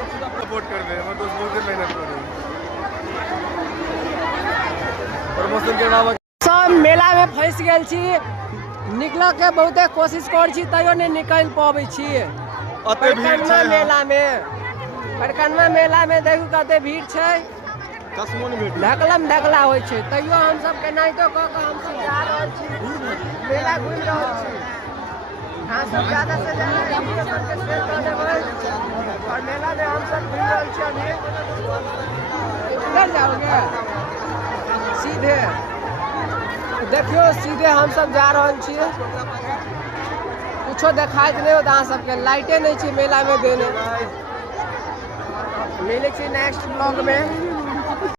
Support कर दे मैं दोस्त बहुत मेहनत कर रही प्रमोशन के बाबा सब मेला में फंस गेल छी, निकल के बहुते कोशिश कर छी तैयो नहीं निकल पाबै छी। परिक्रमा मेला में देखू कते भीड़ छै, ढकला होइ छै, तैयो हम सब केनाहितो क के हम सब जा रहल छी, मेला घूम रहल छी। हाँ सब ज्यादा से ज्यादा वीडियो करके शेयर कर देबै और मेला में हम सब घूम रहल छी। अभी किधर जाओगे? सीधे देखियो, सीधे हम सब जा रहल छी। कुछो देखाइत नहीं होता अहाँ सबके, लाइटे नहीं छी मेला में देने। मिले छी नेक्स्ट ब्लॉग में।